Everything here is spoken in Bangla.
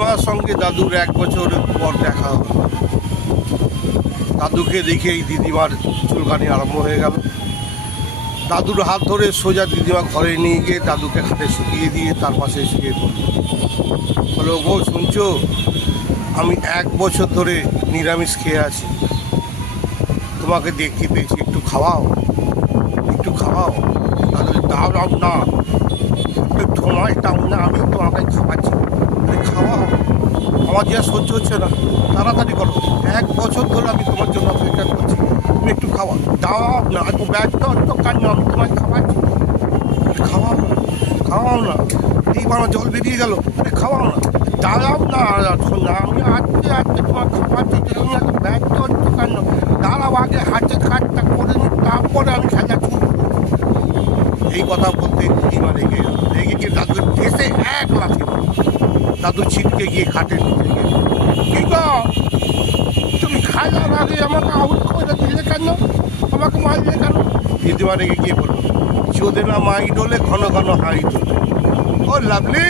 দিদিমার সঙ্গে দাদুর 1 বছর পর দেখা হলো। দাদুকে দেখেই দিদিমার চুলকানি আরম্ভ হয়ে গেল। দাদুর হাত ধরে সোজা দিদিমা ঘরে নিয়ে গিয়ে দাদুকে খাটে শুকিয়ে দিয়ে তার পাশে শুয়ে পড়ল। বলো, গো শুনছো, আমি 1 বছর ধরে নিরামিষ খেয়ে আছি, তোমাকে দেখতে পেয়েছি, একটু খাওয়াও, একটু খাওয়াও। দাদু, দাও না, সময় দাও না, আমি তোমাকে খাওয়াচ্ছি, খাওয়াও, আমার যে সহ্য হচ্ছে না, তাড়াতাড়ি করো, 1 বছর ধরে আমি তোমার জন্য অপেক্ষা করছি, তুমি একটু খাওয়া, দাও না, একটু ব্যস্ত তো কান্না, আমি তোমায় খাওয়াচ্ছি, খাওয়াও না, খাওয়াও না, এই আমার জল বেরিয়ে গেল, খাওয়াও না, দাঁড়াও না, না আমি আজকে তোমার খাওয়াচ্ছি, তুমি এত ব্যস্ত তো কেন, দাঁড়াও, আগে হাতের কাজটা করে নি, তারপরে আমি খেলা শুরু। এই কথা বলতে দিদিমা রেগে গিয়ে দাদুকে ঠেসে 1 লাথি মারল। দাদু ছিটকে গিয়ে খাটের নিচে গিয়ে, কি গো, তুমি খাইলার আগে আমাকে আউট করে দিলে কেন, আমাকে মারলে কেন? দিদিমা রেগে গিয়ে বলল, চোদে না মাই ডোলে ঘন ঘন হাই তোলে। ও লাভলি,